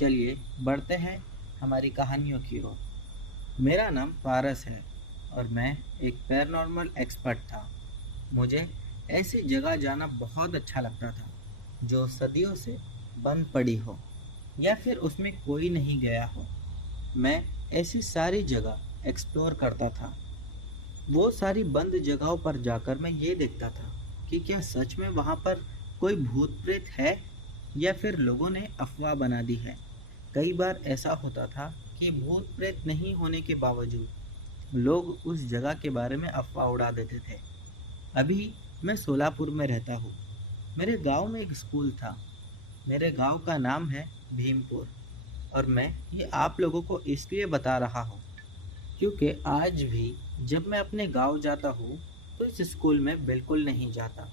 चलिए बढ़ते हैं हमारी कहानियों की ओर। मेरा नाम पारस है और मैं एक पैरानॉर्मल एक्सपर्ट था। मुझे ऐसी जगह जाना बहुत अच्छा लगता था जो सदियों से बंद पड़ी हो या फिर उसमें कोई नहीं गया हो। मैं ऐसी सारी जगह एक्सप्लोर करता था। वो सारी बंद जगहों पर जाकर मैं ये देखता था कि क्या सच में वहाँ पर कोई भूत प्रेत है या फिर लोगों ने अफवाह बना दी है। कई बार ऐसा होता था कि भूत प्रेत नहीं होने के बावजूद लोग उस जगह के बारे में अफवाह उड़ा देते थे। अभी मैं सोलापुर में रहता हूँ। मेरे गांव में एक स्कूल था। मेरे गांव का नाम है भीमपुर। और मैं ये आप लोगों को इसलिए बता रहा हूँ क्योंकि आज भी जब मैं अपने गांव जाता हूँ तो इस स्कूल में बिल्कुल नहीं जाता।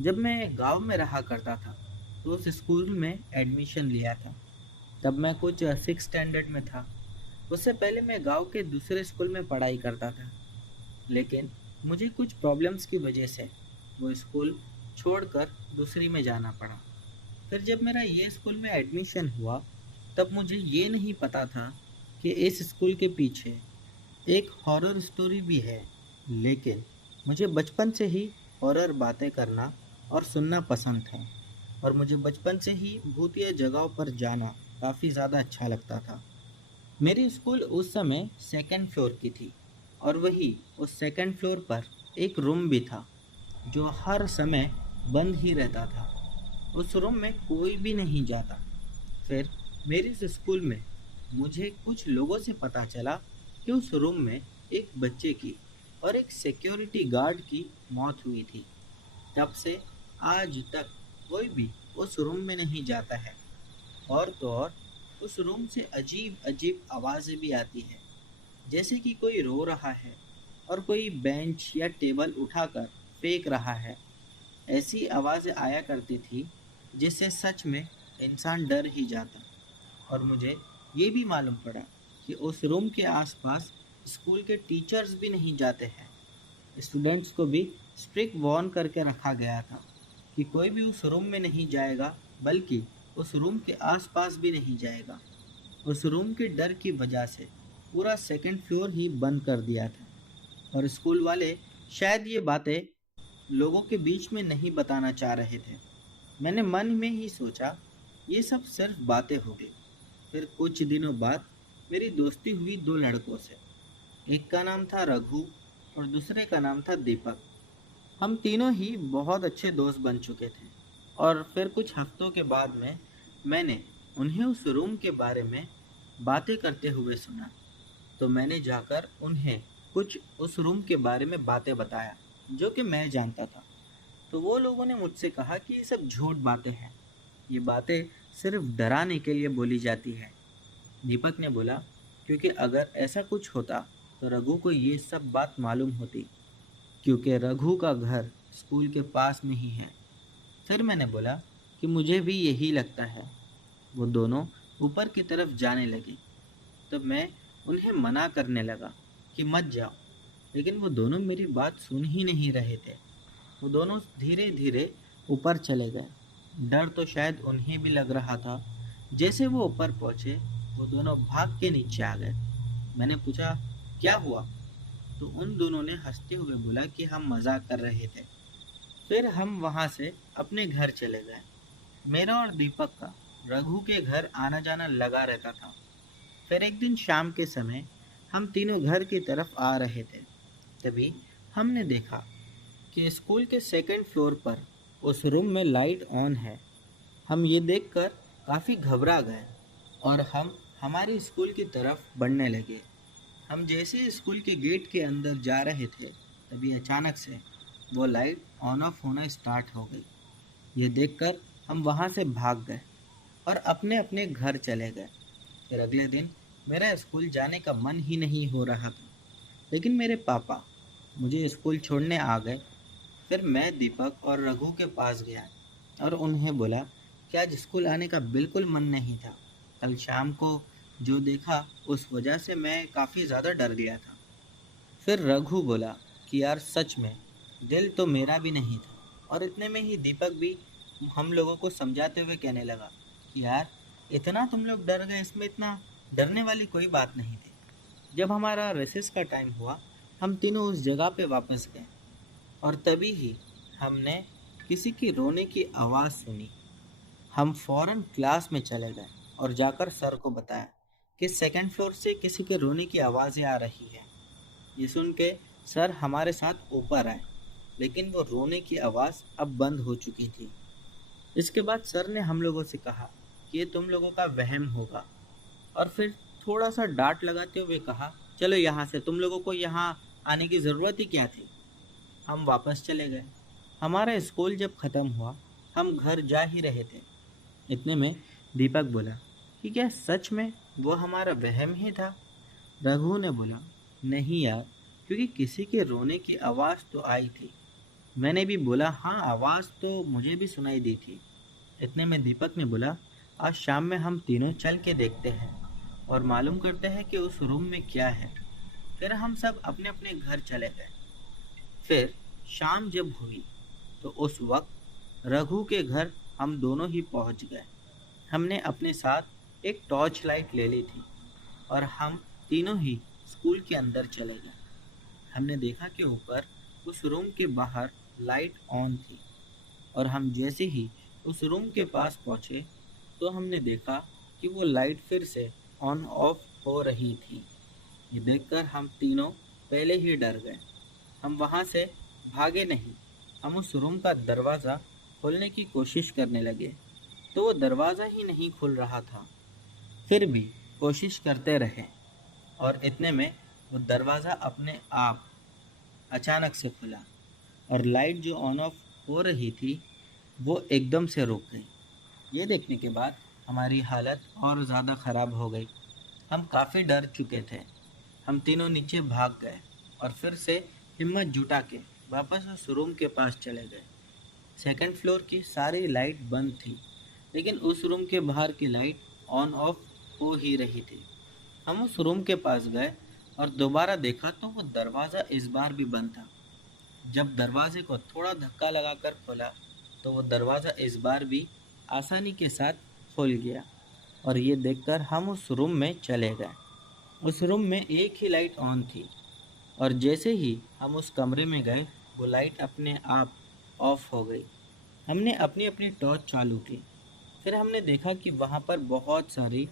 जब मैं गांव में रहा करता था तो उस स्कूल में एडमिशन लिया था। तब मैं कुछ सिक्स स्टैंडर्ड में था। उससे पहले मैं गांव के दूसरे स्कूल में पढ़ाई करता था, लेकिन मुझे कुछ प्रॉब्लम्स की वजह से वो स्कूल छोड़कर दूसरी में जाना पड़ा। फिर जब मेरा ये स्कूल में एडमिशन हुआ तब मुझे ये नहीं पता था कि इस स्कूल के पीछे एक हॉरर स्टोरी भी है। लेकिन मुझे बचपन से ही हॉरर बातें करना और सुनना पसंद था और मुझे बचपन से ही भूतिया जगहों पर जाना काफ़ी ज़्यादा अच्छा लगता था। मेरी स्कूल उस समय सेकंड फ्लोर की थी और वही उस सेकंड फ्लोर पर एक रूम भी था जो हर समय बंद ही रहता था। उस रूम में कोई भी नहीं जाता। फिर मेरे इस स्कूल में मुझे कुछ लोगों से पता चला कि उस रूम में एक बच्चे की और एक सिक्योरिटी गार्ड की मौत हुई थी। तब से आज तक कोई भी उस रूम में नहीं जाता है। और तो और उस रूम से अजीब अजीब आवाज़ें भी आती हैं, जैसे कि कोई रो रहा है और कोई बेंच या टेबल उठाकर फेंक रहा है। ऐसी आवाज़ें आया करती थी जिससे सच में इंसान डर ही जाता। और मुझे ये भी मालूम पड़ा कि उस रूम के आसपास स्कूल के टीचर्स भी नहीं जाते हैं। स्टूडेंट्स को भी स्ट्रिक्ट वार्न करके रखा गया था कि कोई भी उस रूम में नहीं जाएगा, बल्कि उस रूम के आसपास भी नहीं जाएगा। उस रूम के डर की वजह से पूरा सेकंड फ्लोर ही बंद कर दिया था और स्कूल वाले शायद ये बातें लोगों के बीच में नहीं बताना चाह रहे थे। मैंने मन में ही सोचा ये सब सिर्फ बातें होगी। फिर कुछ दिनों बाद मेरी दोस्ती हुई दो लड़कों से। एक का नाम था रघु और दूसरे का नाम था दीपक। हम तीनों ही बहुत अच्छे दोस्त बन चुके थे। और फिर कुछ हफ्तों के बाद में मैंने उन्हें उस रूम के बारे में बातें करते हुए सुना। तो मैंने जाकर उन्हें कुछ उस रूम के बारे में बातें बताया जो कि मैं जानता था। तो वो लोगों ने मुझसे कहा कि ये सब झूठ बातें हैं, ये बातें सिर्फ डराने के लिए बोली जाती है। दीपक ने बोला क्योंकि अगर ऐसा कुछ होता तो रघु को ये सब बात मालूम होती, क्योंकि रघु का घर स्कूल के पास में ही है। फिर मैंने बोला कि मुझे भी यही लगता है। वो दोनों ऊपर की तरफ जाने लगे। तब मैं उन्हें मना करने लगा कि मत जाओ, लेकिन वो दोनों मेरी बात सुन ही नहीं रहे थे। वो दोनों धीरे धीरे ऊपर चले गए। डर तो शायद उन्हें भी लग रहा था। जैसे वो ऊपर पहुंचे वो दोनों भाग के नीचे आ गए। मैंने पूछा क्या हुआ, तो उन दोनों ने हंसते हुए बोला कि हम मजाक कर रहे थे। फिर हम वहां से अपने घर चले गए। मेरा और दीपक का रघु के घर आना जाना लगा रहता था। फिर एक दिन शाम के समय हम तीनों घर की तरफ आ रहे थे। तभी हमने देखा कि स्कूल के सेकंड फ्लोर पर उस रूम में लाइट ऑन है। हम ये देखकर काफ़ी घबरा गए और हम हमारी स्कूल की तरफ बढ़ने लगे। हम जैसे ही स्कूल के गेट के अंदर जा रहे थे तभी अचानक से वो लाइट ऑन ऑफ होना स्टार्ट हो गई। ये देखकर हम वहाँ से भाग गए और अपने अपने घर चले गए। फिर अगले दिन मेरा स्कूल जाने का मन ही नहीं हो रहा था, लेकिन मेरे पापा मुझे स्कूल छोड़ने आ गए। फिर मैं दीपक और रघु के पास गया और उन्हें बोला कि आज स्कूल आने का बिल्कुल मन नहीं था। कल शाम को जो देखा उस वजह से मैं काफ़ी ज़्यादा डर गया था। फिर रघु बोला कि यार सच में दिल तो मेरा भी नहीं था। और इतने में ही दीपक भी हम लोगों को समझाते हुए कहने लगा कि यार इतना तुम लोग डर गए, इसमें इतना डरने वाली कोई बात नहीं थी। जब हमारा रेसेस का टाइम हुआ, हम तीनों उस जगह पे वापस गए और तभी ही हमने किसी की रोने की आवाज़ सुनी। हम फौरन क्लास में चले गए और जाकर सर को बताया कि सेकंड फ्लोर से किसी के रोने की आवाज़ें आ रही है। ये सुन के सर हमारे साथ ऊपर आए, लेकिन वो रोने की आवाज़ अब बंद हो चुकी थी। इसके बाद सर ने हम लोगों से कहा कि ये तुम लोगों का वहम होगा, और फिर थोड़ा सा डांट लगाते हुए कहा, चलो यहाँ से, तुम लोगों को यहाँ आने की ज़रूरत ही क्या थी। हम वापस चले गए। हमारा स्कूल जब ख़त्म हुआ, हम घर जा ही रहे थे। इतने में दीपक बोला कि क्या सच में वो हमारा वहम ही था। रघु ने बोला, नहीं यार, क्योंकि किसी के रोने की आवाज़ तो आई थी। मैंने भी बोला, हाँ, आवाज़ तो मुझे भी सुनाई दी थी। इतने में दीपक ने बोला, आज शाम में हम तीनों चल के देखते हैं और मालूम करते हैं कि उस रूम में क्या है। फिर हम सब अपने अपने घर चले गए। फिर शाम जब हुई तो उस वक्त रघु के घर हम दोनों ही पहुंच गए। हमने अपने साथ एक टॉर्च लाइट ले ली थी और हम तीनों ही स्कूल के अंदर चले गए। हमने देखा कि ऊपर उस रूम के बाहर लाइट ऑन थी, और हम जैसे ही उस रूम के पास पहुंचे तो हमने देखा कि वो लाइट फिर से ऑन ऑफ हो रही थी। ये देखकर हम तीनों पहले ही डर गए। हम वहाँ से भागे नहीं, हम उस रूम का दरवाज़ा खोलने की कोशिश करने लगे, तो वो दरवाज़ा ही नहीं खुल रहा था। फिर भी कोशिश करते रहे, और इतने में वो दरवाज़ा अपने आप अचानक से खुला और लाइट जो ऑन ऑफ हो रही थी वो एकदम से रुक गई। ये देखने के बाद हमारी हालत और ज़्यादा ख़राब हो गई। हम काफ़ी डर चुके थे। हम तीनों नीचे भाग गए और फिर से हिम्मत जुटा के वापस उस रूम के पास चले गए। सेकंड फ्लोर की सारी लाइट बंद थी, लेकिन उस रूम के बाहर की लाइट ऑन ऑफ हो ही रही थी। हम उस रूम के पास गए और दोबारा देखा तो वो दरवाज़ा इस बार भी बंद था। जब दरवाजे को थोड़ा धक्का लगाकर खोला तो वो दरवाज़ा इस बार भी आसानी के साथ खुल गया, और ये देखकर हम उस रूम में चले गए। उस रूम में एक ही लाइट ऑन थी, और जैसे ही हम उस कमरे में गए वो लाइट अपने आप ऑफ हो गई। हमने अपनी अपनी टॉर्च चालू की। फिर हमने देखा कि वहाँ पर बहुत सारी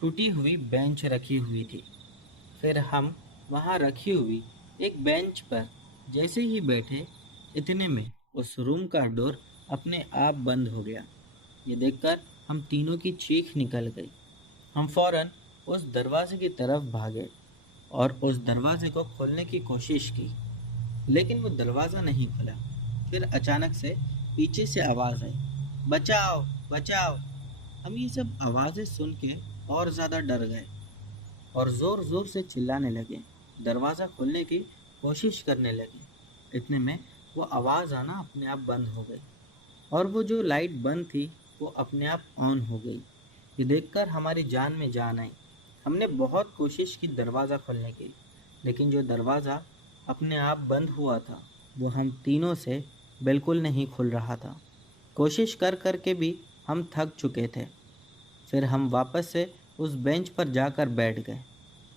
टूटी हुई बेंच रखी हुई थी। फिर हम वहाँ रखी हुई एक बेंच पर जैसे ही बैठे, इतने में उस रूम का डोर अपने आप बंद हो गया। ये देखकर हम तीनों की चीख निकल गई। हम फौरन उस दरवाजे की तरफ भागे और उस दरवाजे को खोलने की कोशिश की, लेकिन वो दरवाज़ा नहीं खुला। फिर अचानक से पीछे से आवाज़ आई, बचाओ बचाओ। हम ये सब आवाज़ें सुन के और ज़्यादा डर गए और ज़ोर ज़ोर से चिल्लाने लगे, दरवाज़ा खोलने की कोशिश करने लगे। इतने में वो आवाज़ आना अपने आप बंद हो गई, और वो जो लाइट बंद थी वो अपने आप ऑन हो गई। ये देखकर हमारी जान में जान आई। हमने बहुत कोशिश की दरवाज़ा खोलने की, लेकिन जो दरवाज़ा अपने आप बंद हुआ था वो हम तीनों से बिल्कुल नहीं खुल रहा था। कोशिश कर कर के भी हम थक चुके थे। फिर हम वापस से उस बेंच पर जाकर बैठ गए।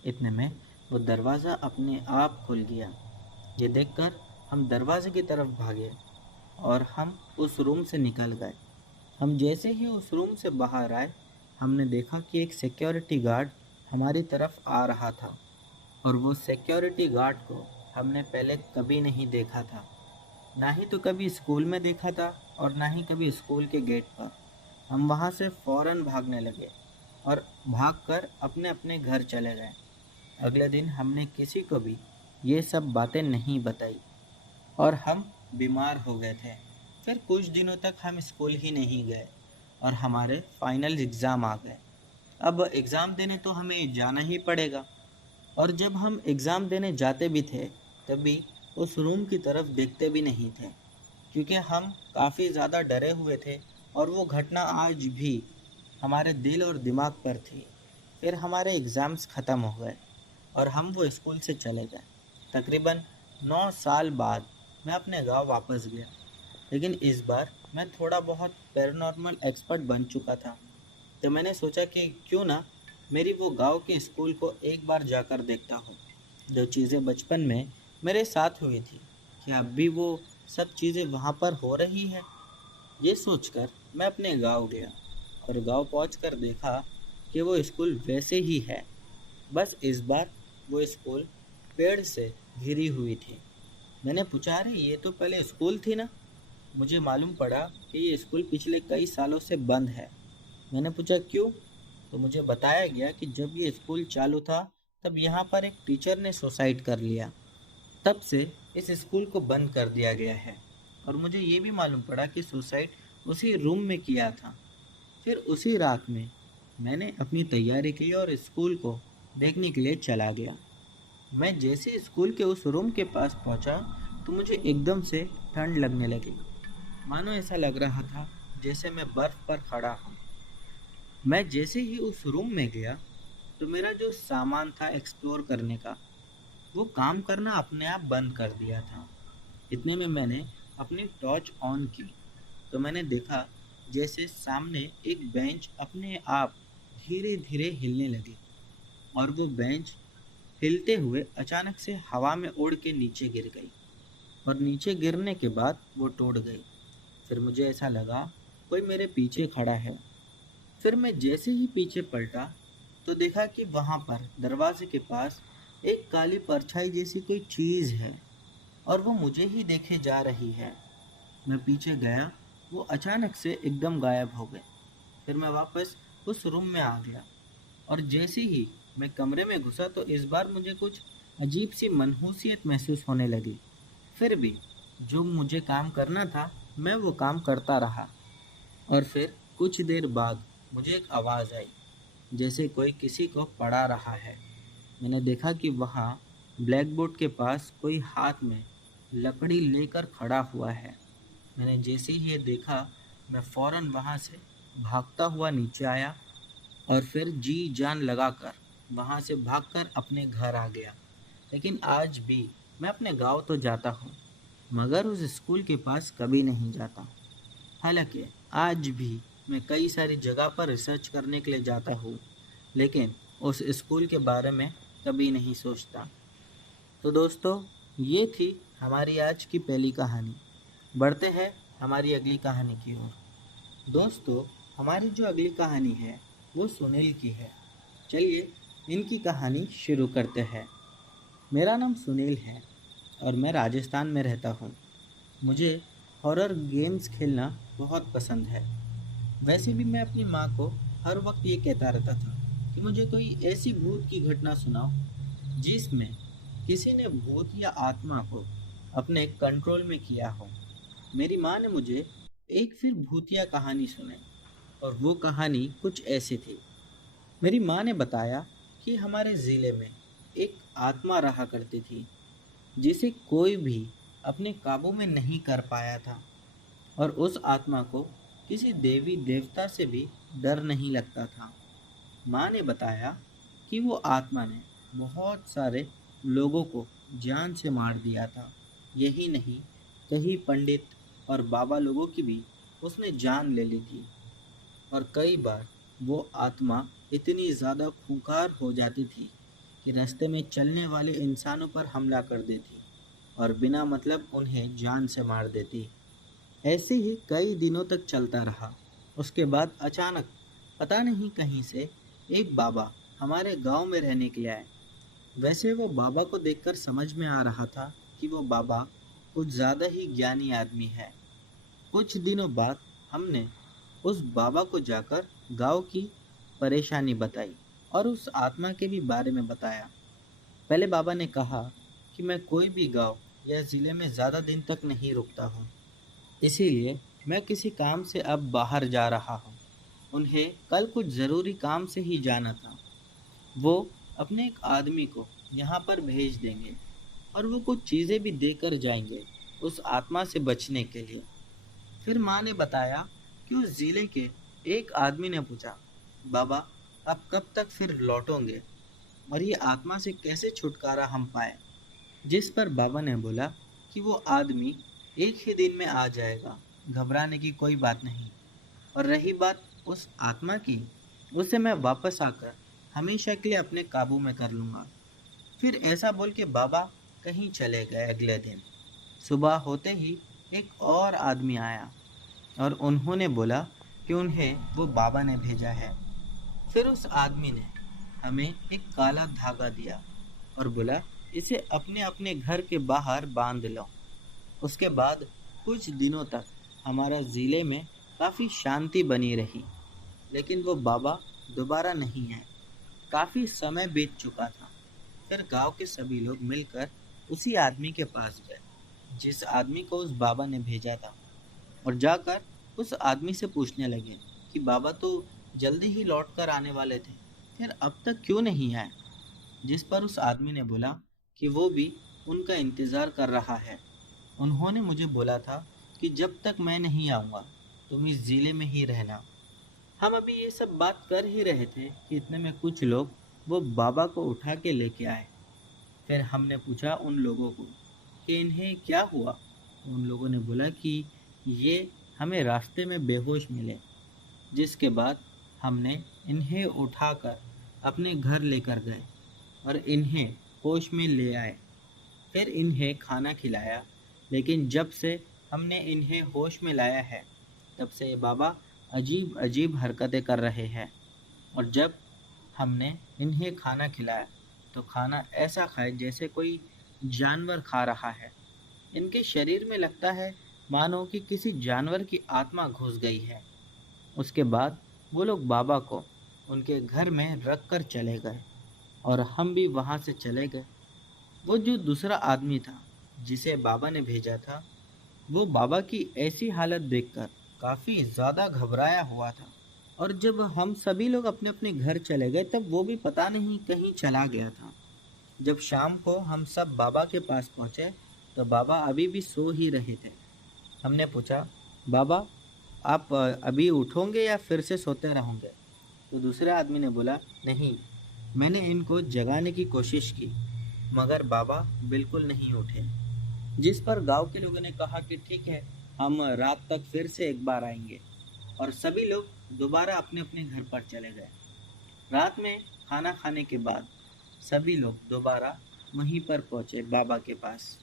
इतने में वो दरवाज़ा अपने आप खुल गया। ये देखकर हम दरवाजे की तरफ भागे और हम उस रूम से निकल गए। हम जैसे ही उस रूम से बाहर आए, हमने देखा कि एक सिक्योरिटी गार्ड हमारी तरफ आ रहा था, और वो सिक्योरिटी गार्ड को हमने पहले कभी नहीं देखा था। ना ही तो कभी स्कूल में देखा था और ना ही कभी स्कूल के गेट पर। हम वहाँ से फ़ौरन भागने लगे और भागकर अपने अपने घर चले गए। अगले दिन हमने किसी को भी ये सब बातें नहीं बताई और हम बीमार हो गए थे। फिर कुछ दिनों तक हम स्कूल ही नहीं गए और हमारे फाइनल एग्ज़ाम आ गए। अब एग्ज़ाम देने तो हमें जाना ही पड़ेगा, और जब हम एग्ज़ाम देने जाते भी थे तभी उस रूम की तरफ देखते भी नहीं थे, क्योंकि हम काफ़ी ज़्यादा डरे हुए थे और वो घटना आज भी हमारे दिल और दिमाग पर थी। फिर हमारे एग्ज़ाम्स ख़त्म हो गए और हम वो स्कूल से चले गए। तकरीबन 9 साल बाद मैं अपने गांव वापस गया, लेकिन इस बार मैं थोड़ा बहुत पैरानॉर्मल एक्सपर्ट बन चुका था। तो मैंने सोचा कि क्यों ना मेरी वो गांव के स्कूल को एक बार जाकर देखता हूँ। जो चीज़ें बचपन में मेरे साथ हुई थी, क्या अब भी वो सब चीज़ें वहाँ पर हो रही है? ये सोचकर मैं अपने गांव गया और गांव पहुंचकर देखा कि वो स्कूल वैसे ही है। बस इस बार वो स्कूल पेड़ से घिरी हुई थी। मैंने पूछा, अरे ये तो पहले स्कूल थी ना? मुझे मालूम पड़ा कि ये स्कूल पिछले कई सालों से बंद है। मैंने पूछा क्यों? तो मुझे बताया गया कि जब ये स्कूल चालू था तब यहाँ पर एक टीचर ने सुसाइड कर लिया। तब से इस स्कूल को बंद कर दिया गया है। और मुझे ये भी मालूम पड़ा कि सुसाइड उसी रूम में किया था। फिर उसी रात में मैंने अपनी तैयारी की और स्कूल को देखने के लिए चला गया। मैं जैसे स्कूल के उस रूम के पास पहुंचा तो मुझे एकदम से ठंड लगने लगी। मानो ऐसा लग रहा था जैसे मैं बर्फ पर खड़ा हूँ। मैं जैसे ही उस रूम में गया तो मेरा जो सामान था एक्सप्लोर करने का, वो काम करना अपने आप बंद कर दिया था। इतने में मैंने अपनी टॉर्च ऑन की तो मैंने देखा जैसे सामने एक बेंच अपने आप धीरे धीरे हिलने लगी और वो बेंच हिलते हुए अचानक से हवा में उड़ के नीचे गिर गई और नीचे गिरने के बाद वो टूट गई। फिर मुझे ऐसा लगा कोई मेरे पीछे खड़ा है। फिर मैं जैसे ही पीछे पलटा तो देखा कि वहाँ पर दरवाजे के पास एक काली परछाई जैसी कोई चीज़ है और वो मुझे ही देखे जा रही है। मैं पीछे गया, वो अचानक से एकदम गायब हो गए। फिर मैं वापस उस रूम में आ गया और जैसे ही मैं कमरे में घुसा तो इस बार मुझे कुछ अजीब सी मनहूसियत महसूस होने लगी। फिर भी जो मुझे काम करना था मैं वो काम करता रहा। और फिर कुछ देर बाद मुझे एक आवाज़ आई, जैसे कोई किसी को पढ़ा रहा है। मैंने देखा कि वहाँ ब्लैक बोर्ड के पास कोई हाथ में लकड़ी लेकर खड़ा हुआ है। मैंने जैसे ही ये देखा मैं फ़ौरन वहाँ से भागता हुआ नीचे आया और फिर जी जान लगाकर वहाँ से भागकर अपने घर आ गया। लेकिन आज भी मैं अपने गांव तो जाता हूँ, मगर उस स्कूल के पास कभी नहीं जाता। हालांकि आज भी मैं कई सारी जगह पर रिसर्च करने के लिए जाता हूँ, लेकिन उस स्कूल के बारे में कभी नहीं सोचता। तो दोस्तों, ये थी हमारी आज की पहली कहानी। बढ़ते हैं हमारी अगली कहानी की ओर। दोस्तों, हमारी जो अगली कहानी है वो सुनील की है। चलिए इनकी कहानी शुरू करते हैं। मेरा नाम सुनील है और मैं राजस्थान में रहता हूँ। मुझे हॉरर गेम्स खेलना बहुत पसंद है। वैसे भी मैं अपनी माँ को हर वक्त ये कहता रहता था कि मुझे कोई ऐसी भूत की घटना सुनाओ जिसमें किसी ने भूत या आत्मा को अपने कंट्रोल में किया हो। मेरी माँ ने मुझे एक फिर भूतिया कहानी सुनाई और वो कहानी कुछ ऐसी थी। मेरी माँ ने बताया कि हमारे ज़िले में एक आत्मा रहा करती थी जिसे कोई भी अपने काबू में नहीं कर पाया था और उस आत्मा को किसी देवी देवता से भी डर नहीं लगता था। माँ ने बताया कि वो आत्मा ने बहुत सारे लोगों को जान से मार दिया था। यही नहीं, कई पंडित और बाबा लोगों की भी उसने जान ले ली थी। और कई बार वो आत्मा इतनी ज़्यादा खूंखार हो जाती थी कि रास्ते में चलने वाले इंसानों पर हमला कर देती और बिना मतलब उन्हें जान से मार देती। ऐसे ही कई दिनों तक चलता रहा। उसके बाद अचानक पता नहीं कहीं से एक बाबा हमारे गांव में रहने के लिए आए। वैसे वो बाबा को देखकर समझ में आ रहा था कि वो बाबा कुछ ज़्यादा ही ज्ञानी आदमी है। कुछ दिनों बाद हमने उस बाबा को जाकर गांव की परेशानी बताई और उस आत्मा के भी बारे में बताया। पहले बाबा ने कहा कि मैं कोई भी गांव या ज़िले में ज़्यादा दिन तक नहीं रुकता हूँ, इसीलिए मैं किसी काम से अब बाहर जा रहा हूँ। उन्हें कल कुछ ज़रूरी काम से ही जाना था। वो अपने एक आदमी को यहाँ पर भेज देंगे और वो कुछ चीज़ें भी देकर जाएंगे उस आत्मा से बचने के लिए। फिर माँ ने बताया कि उस ज़िले के एक आदमी ने पूछा, बाबा आप कब तक फिर लौटोगे और ये आत्मा से कैसे छुटकारा हम पाए? जिस पर बाबा ने बोला कि वो आदमी एक ही दिन में आ जाएगा, घबराने की कोई बात नहीं। और रही बात उस आत्मा की, उसे मैं वापस आकर हमेशा के लिए अपने काबू में कर लूँगा। फिर ऐसा बोल के बाबा कहीं चले गए। अगले दिन सुबह होते ही एक और आदमी आया और उन्होंने बोला कि उन्हें वो बाबा ने भेजा है। फिर उस आदमी ने हमें एक काला धागा दिया और बोला, इसे अपने अपने घर के बाहर बांध लो। उसके बाद कुछ दिनों तक हमारा ज़िले में काफ़ी शांति बनी रही, लेकिन वो बाबा दोबारा नहीं है। काफ़ी समय बीत चुका था। फिर गांव के सभी लोग मिलकर उसी आदमी के पास गए जिस आदमी को उस बाबा ने भेजा था, और जाकर उस आदमी से पूछने लगे कि बाबा तो जल्दी ही लौट कर आने वाले थे, फिर अब तक क्यों नहीं आए। जिस पर उस आदमी ने बोला कि वो भी उनका इंतज़ार कर रहा है। उन्होंने मुझे बोला था कि जब तक मैं नहीं आऊँगा तुम इस ज़िले में ही रहना। हम अभी ये सब बात कर ही रहे थे कि इतने में कुछ लोग वो बाबा को उठा के लेके आए। फिर हमने पूछा उन लोगों को कि इन्हें क्या हुआ। उन लोगों ने बोला कि ये हमें रास्ते में बेहोश मिले, जिसके बाद हमने इन्हें उठाकर अपने घर लेकर गए और इन्हें होश में ले आए। फिर इन्हें खाना खिलाया, लेकिन जब से हमने इन्हें होश में लाया है तब से ये बाबा अजीब अजीब हरकतें कर रहे हैं। और जब हमने इन्हें खाना खिलाया तो खाना ऐसा खाए जैसे कोई जानवर खा रहा है। इनके शरीर में लगता है मानो कि किसी जानवर की आत्मा घुस गई है। उसके बाद वो लोग बाबा को उनके घर में रख कर चले गए और हम भी वहाँ से चले गए। वो जो दूसरा आदमी था जिसे बाबा ने भेजा था, वो बाबा की ऐसी हालत देखकर काफ़ी ज़्यादा घबराया हुआ था। और जब हम सभी लोग अपने अपने घर चले गए तब वो भी पता नहीं कहीं चला गया था। जब शाम को हम सब बाबा के पास पहुँचे तो बाबा अभी भी सो ही रहे थे। हमने पूछा, बाबा आप अभी उठोगे या फिर से सोते रहोगे। तो दूसरे आदमी ने बोला, नहीं, मैंने इनको जगाने की कोशिश की मगर बाबा बिल्कुल नहीं उठे। जिस पर गांव के लोगों ने कहा कि ठीक है, हम रात तक फिर से एक बार आएंगे। और सभी लोग दोबारा अपने अपने घर पर चले गए। रात में खाना खाने के बाद सभी लोग दोबारा वहीं पर पहुंचे बाबा के पास।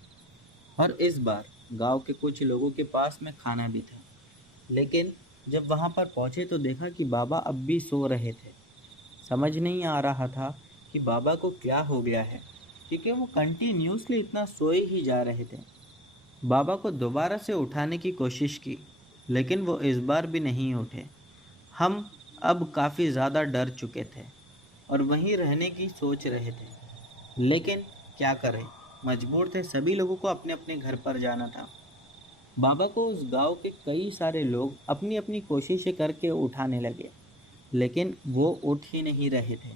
और इस बार गांव के कुछ लोगों के पास में खाना भी था, लेकिन जब वहां पर पहुंचे तो देखा कि बाबा अब भी सो रहे थे। समझ नहीं आ रहा था कि बाबा को क्या हो गया है, क्योंकि वो कंटिन्यूसली इतना सोए ही जा रहे थे। बाबा को दोबारा से उठाने की कोशिश की, लेकिन वो इस बार भी नहीं उठे। हम अब काफ़ी ज़्यादा डर चुके थे और वहीं रहने की सोच रहे थे, लेकिन क्या करें, मजबूर थे। सभी लोगों को अपने अपने घर पर जाना था। बाबा को उस गांव के कई सारे लोग अपनी अपनी कोशिशें करके उठाने लगे, लेकिन वो उठ ही नहीं रहे थे।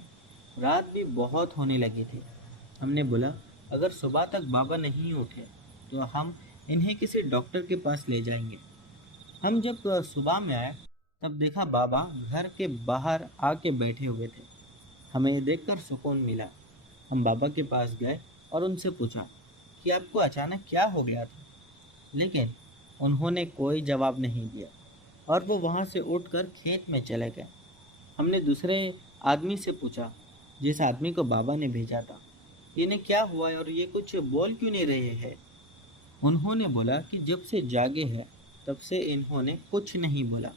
रात भी बहुत होने लगी थी। हमने बोला, अगर सुबह तक बाबा नहीं उठे तो हम इन्हें किसी डॉक्टर के पास ले जाएंगे। हम जब सुबह में आए तब देखा बाबा घर के बाहर आके बैठे हुए थे। हमें ये देखकर सुकून मिला। हम बाबा के पास गए और उनसे पूछा कि आपको अचानक क्या हो गया था, लेकिन उन्होंने कोई जवाब नहीं दिया और वो वहाँ से उठकर खेत में चले गए। हमने दूसरे आदमी से पूछा जिस आदमी को बाबा ने भेजा था, इन्हें क्या हुआ है और ये कुछ बोल क्यों नहीं रहे हैं। उन्होंने बोला कि जब से जागे हैं तब से इन्होंने कुछ नहीं बोला।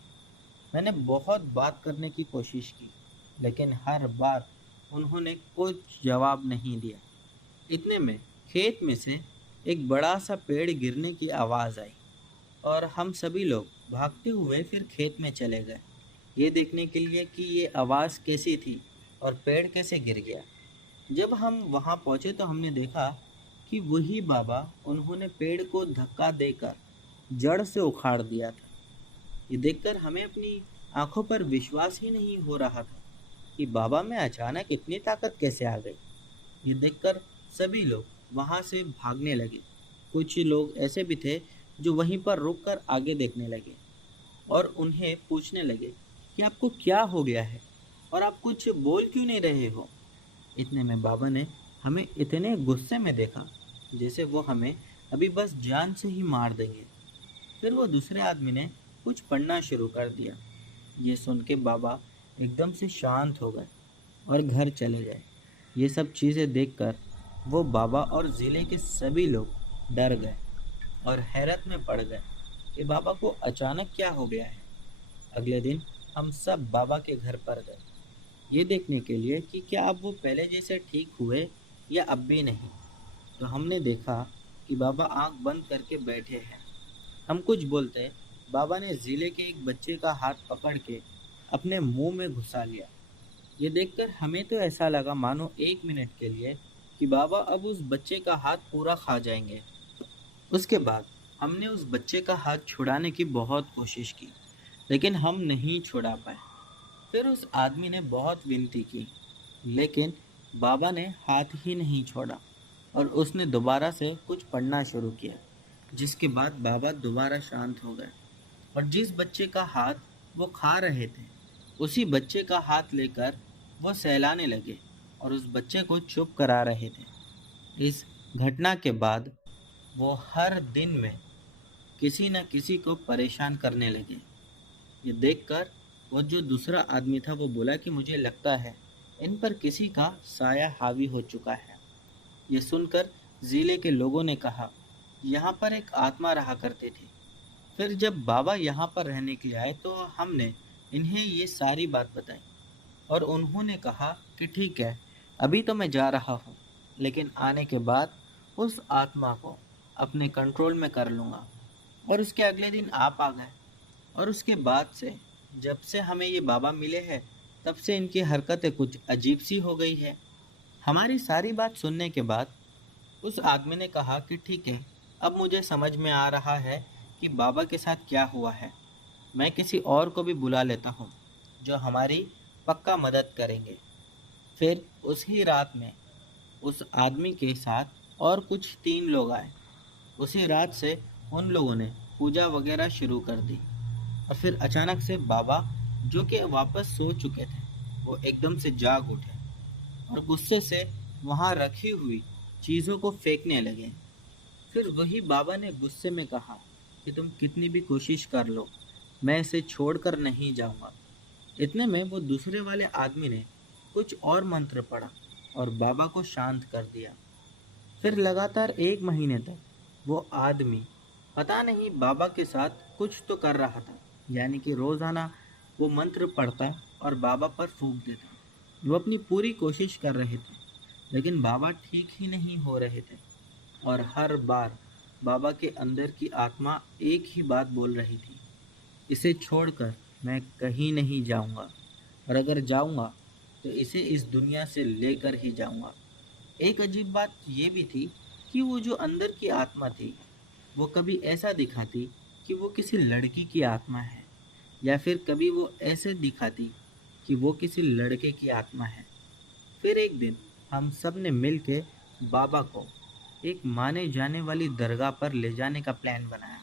मैंने बहुत बात करने की कोशिश की, लेकिन हर बार उन्होंने कुछ जवाब नहीं दिया। इतने में खेत में से एक बड़ा सा पेड़ गिरने की आवाज़ आई और हम सभी लोग भागते हुए फिर खेत में चले गए, ये देखने के लिए कि ये आवाज़ कैसी थी और पेड़ कैसे गिर गया। जब हम वहाँ पहुँचे तो हमने देखा कि वही बाबा, उन्होंने पेड़ को धक्का देकर जड़ से उखाड़ दिया था। ये देखकर हमें अपनी आंखों पर विश्वास ही नहीं हो रहा था कि बाबा में अचानक इतनी ताकत कैसे आ गई। ये देखकर सभी लोग वहाँ से भागने लगे। कुछ लोग ऐसे भी थे जो वहीं पर रुककर आगे देखने लगे और उन्हें पूछने लगे कि आपको क्या हो गया है और आप कुछ बोल क्यों नहीं रहे हो। इतने में बाबा ने हमें इतने गुस्से में देखा जैसे वो हमें अभी बस जान से ही मार देंगे। फिर वो दूसरे आदमी ने कुछ पढ़ना शुरू कर दिया। ये सुन के बाबा एकदम से शांत हो गए और घर चले गए। ये सब चीज़ें देखकर वो बाबा और ज़िले के सभी लोग डर गए और हैरत में पड़ गए कि बाबा को अचानक क्या हो गया है। अगले दिन हम सब बाबा के घर पर गए, ये देखने के लिए कि क्या अब वो पहले जैसे ठीक हुए या अब भी नहीं। तो हमने देखा कि बाबा आंख बंद करके बैठे हैं। हम कुछ बोलते, बाबा ने ज़िले के एक बच्चे का हाथ पकड़ के अपने मुंह में घुसा लिया। ये देखकर हमें तो ऐसा लगा मानो एक मिनट के लिए कि बाबा अब उस बच्चे का हाथ पूरा खा जाएंगे। उसके बाद हमने उस बच्चे का हाथ छुड़ाने की बहुत कोशिश की, लेकिन हम नहीं छुड़ा पाए। फिर उस आदमी ने बहुत विनती की, लेकिन बाबा ने हाथ ही नहीं छोड़ा और उसने दोबारा से कुछ पढ़ना शुरू किया, जिसके बाद बाबा दोबारा शांत हो गए और जिस बच्चे का हाथ वो खा रहे थे, उसी बच्चे का हाथ लेकर वो सहलाने लगे और उस बच्चे को चुप करा रहे थे। इस घटना के बाद वो हर दिन में किसी न किसी को परेशान करने लगे। ये देखकर वो जो दूसरा आदमी था वो बोला कि मुझे लगता है इन पर किसी का साया हावी हो चुका है। ये सुनकर जिले के लोगों ने कहा, यहाँ पर एक आत्मा रहा करते थे। फिर जब बाबा यहाँ पर रहने के लिए आए तो हमने इन्हें ये सारी बात बताई और उन्होंने कहा कि ठीक है, अभी तो मैं जा रहा हूँ, लेकिन आने के बाद उस आत्मा को अपने कंट्रोल में कर लूँगा। और उसके अगले दिन आप आ गए और उसके बाद से जब से हमें ये बाबा मिले हैं, तब से इनकी हरकतें कुछ अजीब सी हो गई है। हमारी सारी बात सुनने के बाद उस आदमी ने कहा कि ठीक है, अब मुझे समझ में आ रहा है कि बाबा के साथ क्या हुआ है। मैं किसी और को भी बुला लेता हूँ जो हमारी पक्का मदद करेंगे। फिर उसी रात में उस आदमी के साथ और कुछ 3 लोग आए। उसी रात से उन लोगों ने पूजा वगैरह शुरू कर दी और फिर अचानक से बाबा, जो कि वापस सो चुके थे, वो एकदम से जाग उठे और गुस्से से वहाँ रखी हुई चीज़ों को फेंकने लगे। फिर वही बाबा ने गुस्से में कहा कि तुम कितनी भी कोशिश कर लो, मैं इसे छोड़कर नहीं जाऊंगा। इतने में वो दूसरे वाले आदमी ने कुछ और मंत्र पढ़ा और बाबा को शांत कर दिया। फिर लगातार 1 महीने तक वो आदमी पता नहीं बाबा के साथ कुछ तो कर रहा था, यानी कि रोज़ाना वो मंत्र पढ़ता और बाबा पर फूंक देता। वो अपनी पूरी कोशिश कर रहे थे, लेकिन बाबा ठीक ही नहीं हो रहे थे और हर बार बाबा के अंदर की आत्मा एक ही बात बोल रही थी, इसे छोड़कर मैं कहीं नहीं जाऊंगा, और अगर जाऊंगा तो इसे इस दुनिया से लेकर ही जाऊंगा। एक अजीब बात ये भी थी कि वो जो अंदर की आत्मा थी, वो कभी ऐसा दिखाती कि वो किसी लड़की की आत्मा है, या फिर कभी वो ऐसे दिखाती कि वो किसी लड़के की आत्मा है। फिर एक दिन हम सब ने मिल के बाबा को एक माने जाने वाली दरगाह पर ले जाने का प्लान बनाया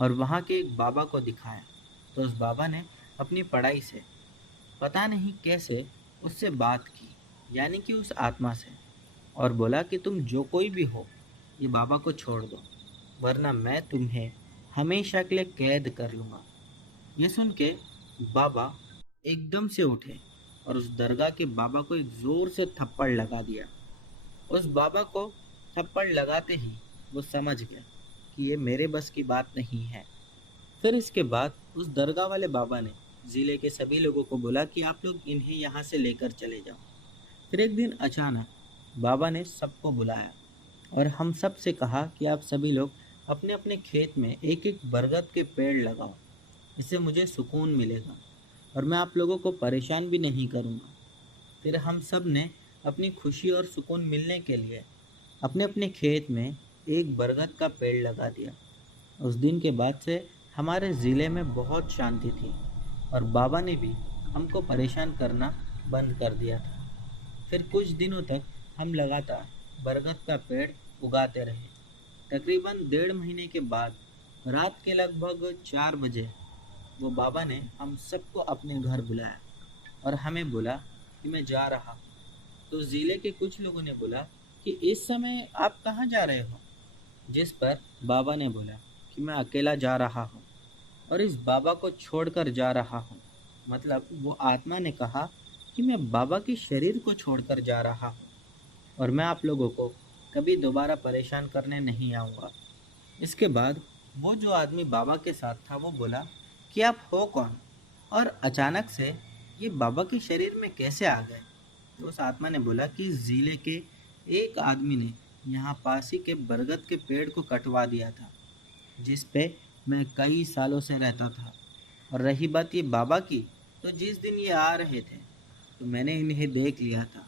और वहाँ के एक बाबा को दिखाया। तो उस बाबा ने अपनी पढ़ाई से पता नहीं कैसे उससे बात की, यानी कि उस आत्मा से, और बोला कि तुम जो कोई भी हो, ये बाबा को छोड़ दो, वरना मैं तुम्हें हमेशा के लिए कैद कर लूँगा। ये सुन के बाबा एकदम से उठे और उस दरगाह के बाबा को एक जोर से थप्पड़ लगा दिया। उस बाबा को थप्पड़ लगाते ही वो समझ गया कि ये मेरे बस की बात नहीं है। फिर इसके बाद उस दरगाह वाले बाबा ने ज़िले के सभी लोगों को बोला कि आप लोग इन्हें यहाँ से लेकर चले जाओ। फिर एक दिन अचानक बाबा ने सबको बुलाया और हम सब से कहा कि आप सभी लोग अपने अपने खेत में एक एक बरगद के पेड़ लगाओ, इससे मुझे सुकून मिलेगा और मैं आप लोगों को परेशान भी नहीं करूँगा। फिर हम सब ने अपनी खुशी और सुकून मिलने के लिए अपने अपने खेत में एक बरगद का पेड़ लगा दिया। उस दिन के बाद से हमारे ज़िले में बहुत शांति थी और बाबा ने भी हमको परेशान करना बंद कर दिया था। फिर कुछ दिनों तक हम लगातार बरगद का पेड़ उगाते रहे। तकरीबन 1.5 महीने के बाद रात के लगभग 4 बजे वो बाबा ने हम सबको अपने घर बुलाया और हमें बोला कि मैं जा रहा हूँ। तो ज़िले के कुछ लोगों ने बोला कि इस समय आप कहाँ जा रहे हो? जिस पर बाबा ने बोला कि मैं अकेला जा रहा हूँ और इस बाबा को छोड़कर जा रहा हूँ। मतलब वो आत्मा ने कहा कि मैं बाबा के शरीर को छोड़कर जा रहा हूँ और मैं आप लोगों को कभी दोबारा परेशान करने नहीं आऊँगा। इसके बाद वो जो आदमी बाबा के साथ था वो बोला कि आप हो कौन और अचानक से ये बाबा के शरीर में कैसे आ गए। तो उस आत्मा ने बोला कि जिले के एक आदमी ने यहाँ पास ही के बरगद के पेड़ को कटवा दिया था जिस पे मैं कई सालों से रहता था। और रही बात ये बाबा की, तो जिस दिन ये आ रहे थे तो मैंने इन्हें देख लिया था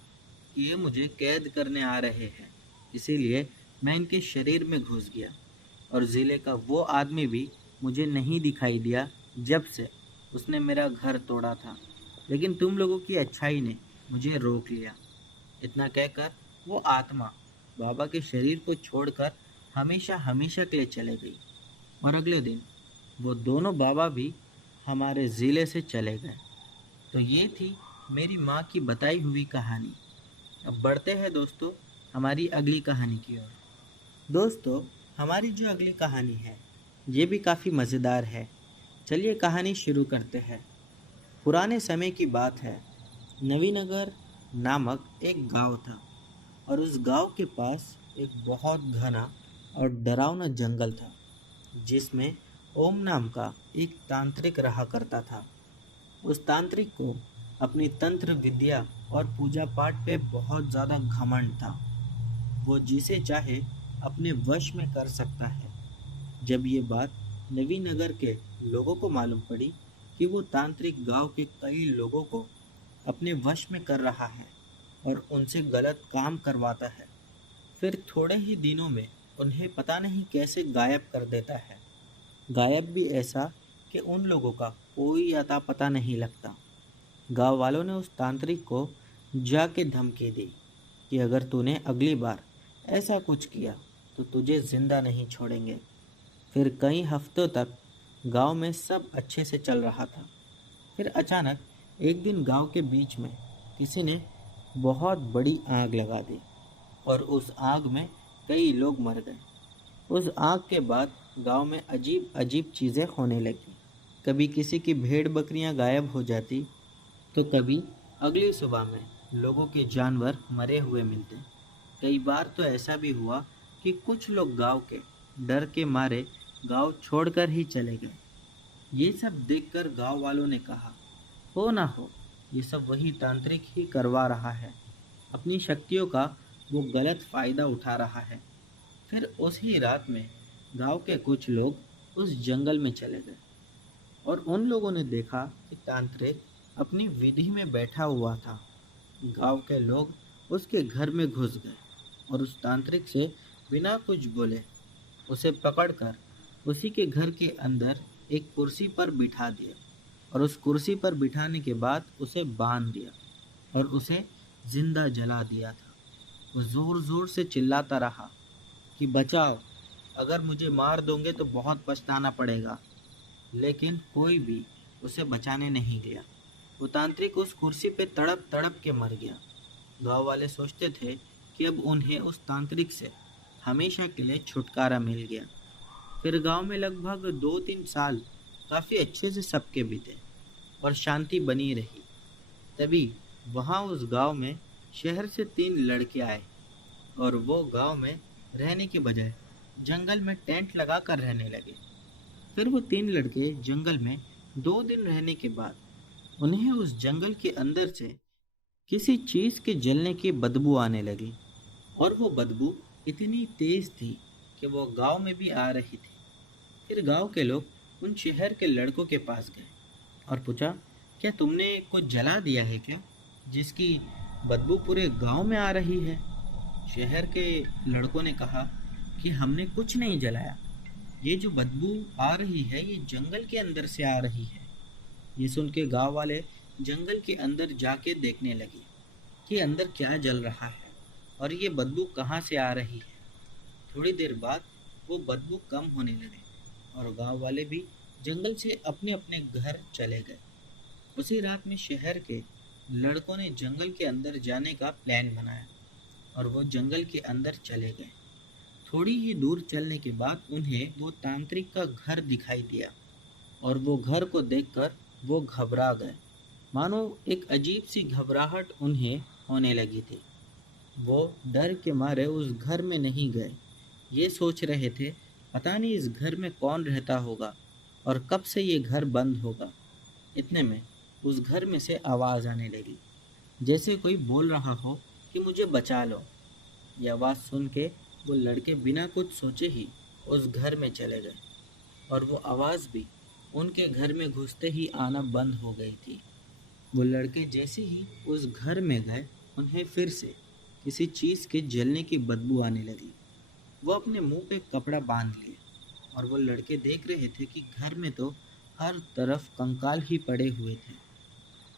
कि ये मुझे कैद करने आ रहे हैं। इसीलिए मैं इनके शरीर में घुस गया और ज़िले का वो आदमी भी मुझे नहीं दिखाई दिया जब से उसने मेरा घर तोड़ा था। लेकिन तुम लोगों की अच्छाई ने मुझे रोक लिया। इतना कहकर वो आत्मा बाबा के शरीर को छोड़कर हमेशा हमेशा के लिए चले गई। और अगले दिन वो दोनों बाबा भी हमारे ज़िले से चले गए। तो ये थी मेरी माँ की बताई हुई कहानी। अब बढ़ते हैं दोस्तों हमारी अगली कहानी की ओर। दोस्तों हमारी जो अगली कहानी है ये भी काफ़ी मज़ेदार है। चलिए कहानी शुरू करते हैं। पुराने समय की बात है। नवीनगर नामक एक गांव था और उस गांव के पास एक बहुत घना और डरावना जंगल था जिसमें ओम नाम का एक तांत्रिक रहा करता था। उस तांत्रिक को अपनी तंत्र विद्या और पूजा पाठ पे बहुत ज़्यादा घमंड था। वो जिसे चाहे अपने वश में कर सकता है। जब ये बात नवीनगर के लोगों को मालूम पड़ी कि वो तांत्रिक गांव के कई लोगों को अपने वश में कर रहा है और उनसे गलत काम करवाता है, फिर थोड़े ही दिनों में उन्हें पता नहीं कैसे गायब कर देता है। गायब भी ऐसा कि उन लोगों का कोई अता पता नहीं लगता। गांव वालों ने उस तांत्रिक को जाके धमकी दी कि अगर तूने अगली बार ऐसा कुछ किया तो तुझे जिंदा नहीं छोड़ेंगे। फिर कई हफ्तों तक गांव में सब अच्छे से चल रहा था। फिर अचानक एक दिन गांव के बीच में किसी ने बहुत बड़ी आग लगा दी और उस आग में कई लोग मर गए। उस आग के बाद गांव में अजीब अजीब चीज़ें होने लगी। कभी किसी की भेड़ बकरियां गायब हो जाती तो कभी अगली सुबह में लोगों के जानवर मरे हुए मिलते। कई बार तो ऐसा भी हुआ कि कुछ लोग गांव के डर के मारे गांव छोड़कर ही चले गए। ये सब देखकर गांव वालों ने कहा, हो ना हो ये सब वही तांत्रिक ही करवा रहा है। अपनी शक्तियों का वो गलत फायदा उठा रहा है। फिर उसी रात में गांव के कुछ लोग उस जंगल में चले गए और उन लोगों ने देखा कि तांत्रिक अपनी विधि में बैठा हुआ था। गांव के लोग उसके घर में घुस गए और उस तांत्रिक से बिना कुछ बोले उसे पकड़कर उसी के घर के अंदर एक कुर्सी पर बिठा दिया और उस कुर्सी पर बिठाने के बाद उसे बांध दिया और उसे जिंदा जला दिया था। वो ज़ोर ज़ोर से चिल्लाता रहा कि बचाओ, अगर मुझे मार दोगे तो बहुत पछताना पड़ेगा। लेकिन कोई भी उसे बचाने नहीं गया। वो तांत्रिक उस कुर्सी पे तड़प तड़प के मर गया। गांव वाले सोचते थे कि अब उन्हें उस तांत्रिक से हमेशा के लिए छुटकारा मिल गया। फिर गांव में लगभग 2-3 साल काफ़ी अच्छे से सबके बीते और शांति बनी रही। तभी वहाँ उस गांव में शहर से 3 लड़के आए और वो गांव में रहने के बजाय जंगल में टेंट लगाकर रहने लगे। फिर वो 3 लड़के जंगल में 2 दिन रहने के बाद उन्हें उस जंगल के अंदर से किसी चीज़ के जलने की बदबू आने लगी और वो बदबू इतनी तेज़ थी कि वो गांव में भी आ रही थी। फिर गांव के लोग उन शहर के लड़कों के पास गए और पूछा, क्या तुमने कुछ जला दिया है क्या, जिसकी बदबू पूरे गांव में आ रही है? शहर के लड़कों ने कहा कि हमने कुछ नहीं जलाया, ये जो बदबू आ रही है ये जंगल के अंदर से आ रही है। ये सुन के गाँव वाले जंगल के अंदर जाके देखने लगे कि अंदर क्या जल रहा है और ये बदबू कहाँ से आ रही है। थोड़ी देर बाद वो बदबू कम होने लगे और गांव वाले भी जंगल से अपने अपने घर चले गए। उसी रात में शहर के लड़कों ने जंगल के अंदर जाने का प्लान बनाया और वो जंगल के अंदर चले गए। थोड़ी ही दूर चलने के बाद उन्हें वो तांत्रिक का घर दिखाई दिया और वो घर को देखकर वो घबरा गए मानो एक अजीब सी घबराहट उन्हें होने लगी थी। वो डर के मारे उस घर में नहीं गए। ये सोच रहे थे, पता नहीं इस घर में कौन रहता होगा और कब से ये घर बंद होगा। इतने में उस घर में से आवाज़ आने लगी, जैसे कोई बोल रहा हो कि मुझे बचा लो। ये आवाज़ सुन के वो लड़के बिना कुछ सोचे ही उस घर में चले गए, और वो आवाज़ भी उनके घर में घुसते ही आना बंद हो गई थी। वो लड़के जैसे ही उस घर में गए, उन्हें फिर से किसी चीज़ के जलने की बदबू आने लगी। वो अपने मुंह पे कपड़ा बांध लिए, और वो लड़के देख रहे थे कि घर में तो हर तरफ कंकाल ही पड़े हुए थे।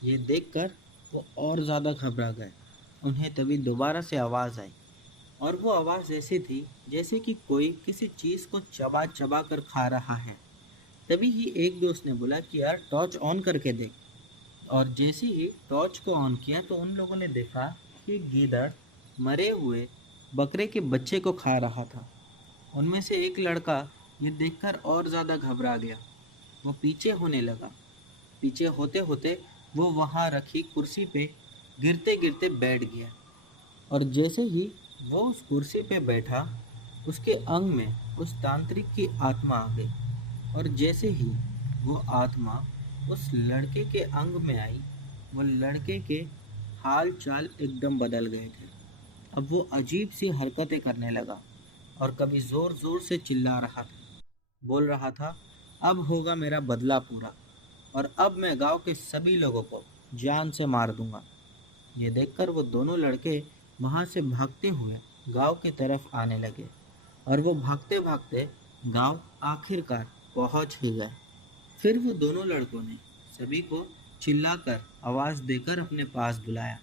ये देखकर वो और ज़्यादा घबरा गए। उन्हें तभी दोबारा से आवाज़ आई, और वो आवाज़ ऐसी थी जैसे कि कोई किसी चीज़ को चबा चबा कर खा रहा है। तभी ही एक दोस्त ने बोला कि यार टॉर्च ऑन करके देख। और जैसे ही टॉर्च को ऑन किया तो उन लोगों ने देखा कि एक गीदड़ मरे हुए बकरे के बच्चे को खा रहा था। उनमें से एक लड़का ये देखकर और ज़्यादा घबरा गया। वो पीछे होने लगा। पीछे होते होते वो वहाँ रखी कुर्सी पे गिरते गिरते बैठ गया। और जैसे ही वो उस कुर्सी पे बैठा, उसके अंग में उस तांत्रिक की आत्मा आ गई। और जैसे ही वो आत्मा उस लड़के के अंग में आई, वो लड़के के हाल चाल एकदम बदल गए थे। अब वो अजीब सी हरकतें करने लगा, और कभी ज़ोर ज़ोर से चिल्ला रहा था। बोल रहा था, अब होगा मेरा बदला पूरा, और अब मैं गांव के सभी लोगों को जान से मार दूंगा। ये देखकर वो दोनों लड़के वहां से भागते हुए गांव की तरफ आने लगे, और वो भागते भागते गांव आखिरकार पहुंच ही गए। फिर वो दोनों लड़कों ने सभी को चिल्लाकर आवाज़ देकर अपने पास बुलाया।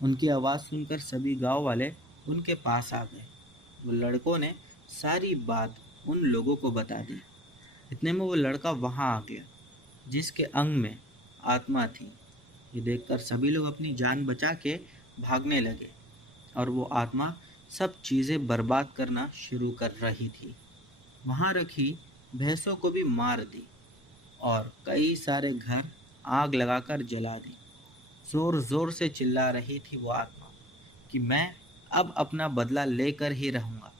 उनकी आवाज़ सुनकर सभी गांव वाले उनके पास आ गए। वो लड़कों ने सारी बात उन लोगों को बता दी। इतने में वो लड़का वहां आ गया जिसके अंग में आत्मा थी। ये देखकर सभी लोग अपनी जान बचा के भागने लगे, और वो आत्मा सब चीज़ें बर्बाद करना शुरू कर रही थी। वहाँ रखी भैंसों को भी मार दी, और कई सारे घर आग लगाकर जला दी। जोर जोर से चिल्ला रही थी वो आत्मा कि मैं अब अपना बदला लेकर ही रहूंगा।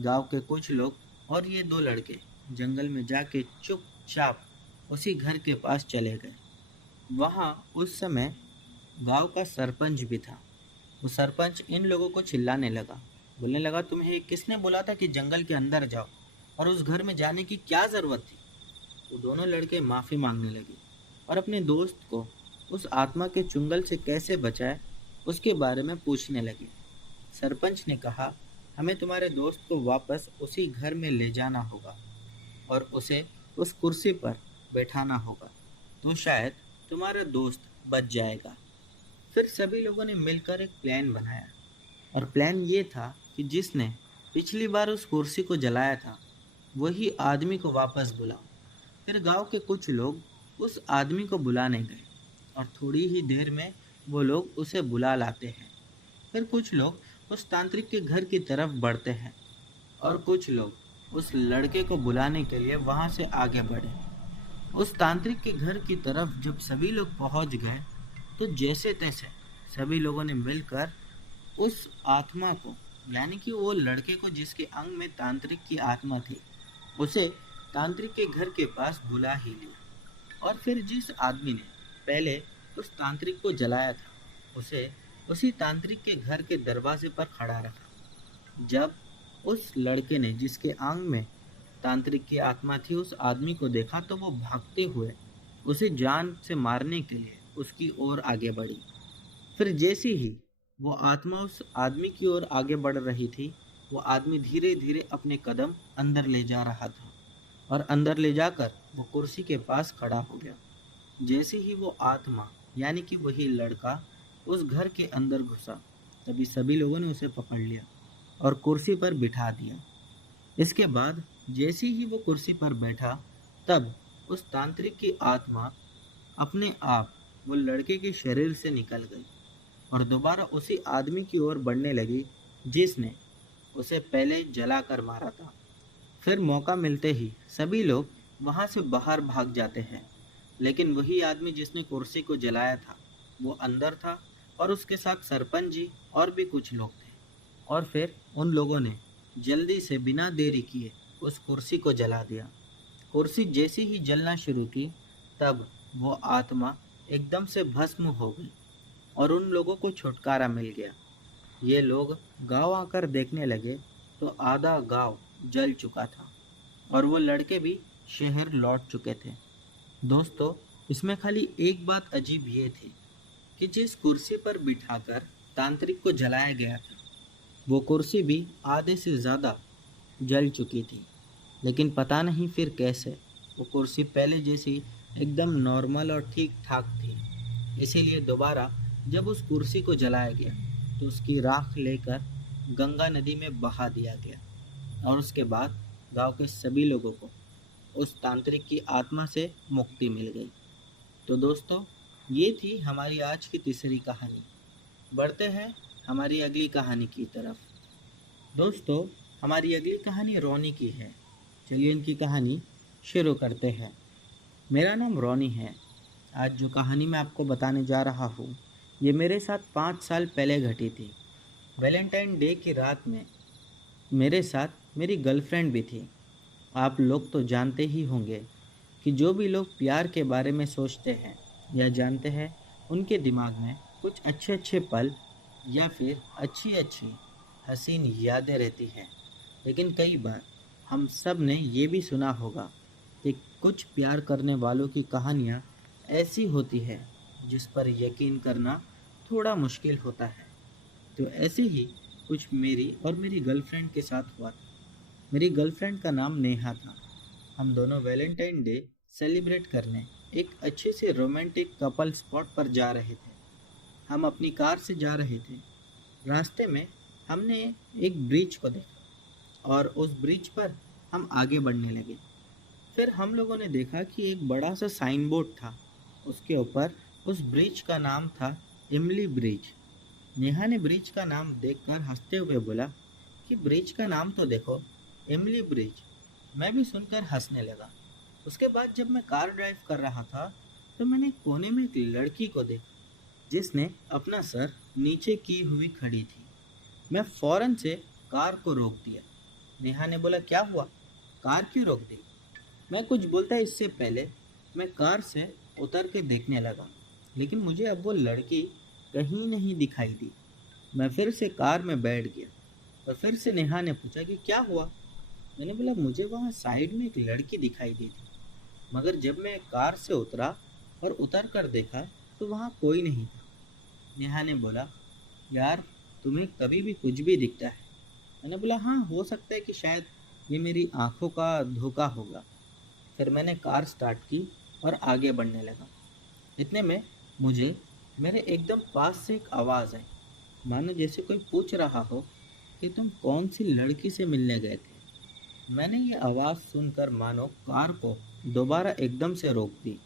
गांव के कुछ लोग और ये दो लड़के जंगल में जाके चुपचाप उसी घर के पास चले गए। वहाँ उस समय गांव का सरपंच भी था। वो सरपंच इन लोगों को चिल्लाने लगा, बोलने लगा, तुम्हें किसने बोला था कि जंगल के अंदर जाओ, और उस घर में जाने की क्या ज़रूरत थी। वो दोनों लड़के माफ़ी मांगने लगे, और अपने दोस्त को उस आत्मा के चुंगल से कैसे बचाए उसके बारे में पूछने लगे। सरपंच ने कहा, हमें तुम्हारे दोस्त को वापस उसी घर में ले जाना होगा, और उसे उस कुर्सी पर बैठाना होगा, तो शायद तुम्हारा दोस्त बच जाएगा। फिर सभी लोगों ने मिलकर एक प्लान बनाया, और प्लान ये था कि जिसने पिछली बार उस कुर्सी को जलाया था वही आदमी को वापस बुलाओ। फिर गांव के कुछ लोग उस आदमी को बुलाने गए, और थोड़ी ही देर में वो लोग उसे बुला लाते हैं। फिर कुछ लोग उस तांत्रिक के घर की तरफ बढ़ते हैं, और कुछ लोग उस लड़के को बुलाने के लिए वहां से आगे बढ़े। उस तांत्रिक के घर की तरफ जब सभी लोग पहुंच गए, तो जैसे तैसे सभी लोगों ने मिलकर उस आत्मा को, यानी कि वो लड़के को जिसके अंग में तांत्रिक की आत्मा थी, उसे तांत्रिक के घर के पास बुला ही लिया। और फिर जिस आदमी ने पहले उस तांत्रिक को जलाया था, उसे उसी तांत्रिक के घर के दरवाजे पर खड़ा रखा। जब उस लड़के ने जिसके अंग में तांत्रिक की आत्मा थी उस आदमी को देखा, तो वो भागते हुए उसे जान से मारने के लिए उसकी ओर आगे बढ़ी। फिर जैसे ही वो आत्मा उस आदमी की ओर आगे बढ़ रही थी, वो आदमी धीरे धीरे अपने कदम अंदर ले जा रहा था, और अंदर ले जाकर वो कुर्सी के पास खड़ा हो गया। जैसे ही वो आत्मा, यानी कि वही लड़का, उस घर के अंदर घुसा, तभी सभी लोगों ने उसे पकड़ लिया और कुर्सी पर बिठा दिया। इसके बाद जैसे ही वो कुर्सी पर बैठा, तब उस तांत्रिक की आत्मा अपने आप वो लड़के के शरीर से निकल गई, और दोबारा उसी आदमी की ओर बढ़ने लगी जिसने उसे पहले जलाकर मारा था। फिर मौका मिलते ही सभी लोग वहाँ से बाहर भाग जाते हैं। लेकिन वही आदमी जिसने कुर्सी को जलाया था वो अंदर था, और उसके साथ सरपंच जी और भी कुछ लोग थे। और फिर उन लोगों ने जल्दी से बिना देरी किए उस कुर्सी को जला दिया। कुर्सी जैसी ही जलना शुरू की, तब वो आत्मा एकदम से भस्म हो गई और उन लोगों को छुटकारा मिल गया। ये लोग गांव आकर देखने लगे तो आधा गांव जल चुका था और वो लड़के भी शहर लौट चुके थे। दोस्तों, इसमें खाली एक बात अजीब ये थी कि जिस कुर्सी पर बिठाकर तांत्रिक को जलाया गया था, वो कुर्सी भी आधे से ज़्यादा जल चुकी थी। लेकिन पता नहीं फिर कैसे वो कुर्सी पहले जैसी एकदम नॉर्मल और ठीक ठाक थी। इसीलिए दोबारा जब उस कुर्सी को जलाया गया तो उसकी राख लेकर गंगा नदी में बहा दिया गया, और उसके बाद गांव के सभी लोगों को उस तांत्रिक की आत्मा से मुक्ति मिल गई। तो दोस्तों, ये थी हमारी आज की तीसरी कहानी। बढ़ते हैं हमारी अगली कहानी की तरफ। दोस्तों, हमारी अगली कहानी रोनी की है। चलिए इनकी कहानी शुरू करते हैं। मेरा नाम रोनी है। आज जो कहानी मैं आपको बताने जा रहा हूँ, ये मेरे साथ 5 साल पहले घटी थी। वैलेंटाइन डे की रात में मेरे साथ मेरी गर्लफ्रेंड भी थी। आप लोग तो जानते ही होंगे कि जो भी लोग प्यार के बारे में सोचते हैं या जानते हैं, उनके दिमाग में कुछ अच्छे अच्छे पल या फिर अच्छी अच्छी हसीन यादें रहती हैं। लेकिन कई बार हम सब ने ये भी सुना होगा कि कुछ प्यार करने वालों की कहानियाँ ऐसी होती है जिस पर यकीन करना थोड़ा मुश्किल होता है। तो ऐसे ही कुछ मेरी और मेरी गर्लफ्रेंड के साथ हुआ था। मेरी गर्लफ्रेंड का नाम नेहा था। हम दोनों वैलेंटाइन डे सेलिब्रेट करने एक अच्छे से रोमांटिक कपल स्पॉट पर जा रहे थे। हम अपनी कार से जा रहे थे। रास्ते में हमने एक ब्रिज को देखा और उस ब्रिज पर हम आगे बढ़ने लगे। फिर हम लोगों ने देखा कि एक बड़ा सा साइन बोर्ड था। उसके ऊपर उस ब्रिज का नाम था इमली ब्रिज। नेहा ने ब्रिज का नाम देखकर हंसते हुए बोला कि ब्रिज का नाम तो देखो, इमली ब्रिज। मैं भी सुनकर हंसने लगा। उसके बाद जब मैं कार ड्राइव कर रहा था तो मैंने कोने में एक लड़की को देखा जिसने अपना सर नीचे की हुई खड़ी थी। मैं फौरन से कार को रोक दिया। नेहा ने बोला, क्या हुआ, कार क्यों रोक दी? मैं कुछ बोलता इससे पहले मैं कार से उतर के देखने लगा, लेकिन मुझे अब वो लड़की कहीं नहीं दिखाई दी। मैं फिर से कार में बैठ गया और फिर से नेहा ने पूछा कि क्या हुआ। मैंने बोला, मुझे वहाँ साइड में एक लड़की दिखाई दी थी, मगर जब मैं कार से उतरा और उतर कर देखा तो वहाँ कोई नहीं था। नेहा ने बोला, यार तुम्हें कभी भी कुछ भी दिखता है। मैंने बोला, हाँ हो सकता है कि शायद ये मेरी आंखों का धोखा होगा। फिर मैंने कार स्टार्ट की और आगे बढ़ने लगा। इतने में मुझे मेरे एकदम पास से एक आवाज़ आई, मानो जैसे कोई पूछ रहा हो कि तुम कौन सी लड़की से मिलने गए थे। मैंने ये आवाज़ सुनकर मानो कार को दोबारा एकदम से रोक दी,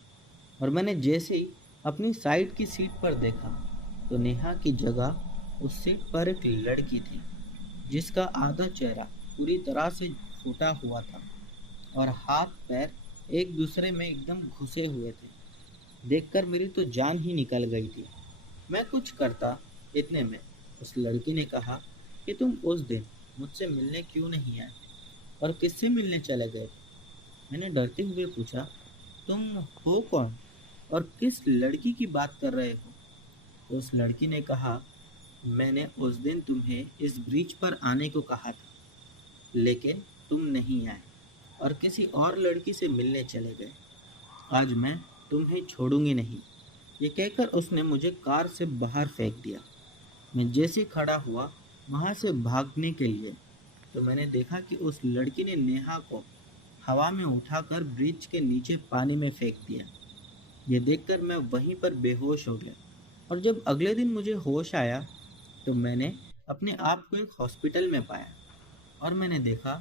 और मैंने जैसे ही अपनी साइड की सीट पर देखा तो नेहा की जगह उस सीट पर एक लड़की थी जिसका आधा चेहरा पूरी तरह से फूटा हुआ था और हाथ पैर एक दूसरे में एकदम घुसे हुए थे। देखकर मेरी तो जान ही निकल गई थी। मैं कुछ करता, इतने में उस लड़की ने कहा कि तुम उस दिन मुझसे मिलने क्यों नहीं आए और किससे मिलने चले गए थे। मैंने डरते हुए पूछा, तुम हो कौन और किस लड़की की बात कर रहे हो? तो उस लड़की ने कहा, मैंने उस दिन तुम्हें इस ब्रिज पर आने को कहा था, लेकिन तुम नहीं आए और किसी और लड़की से मिलने चले गए। आज मैं तुम्हें छोड़ूंगी नहीं। ये कहकर उसने मुझे कार से बाहर फेंक दिया। मैं जैसे खड़ा हुआ वहाँ से भागने के लिए, तो मैंने देखा कि उस लड़की ने नेहा को हवा में उठाकर ब्रिज के नीचे पानी में फेंक दिया। ये देखकर मैं वहीं पर बेहोश हो गया, और जब अगले दिन मुझे होश आया तो मैंने अपने आप को एक हॉस्पिटल में पाया, और मैंने देखा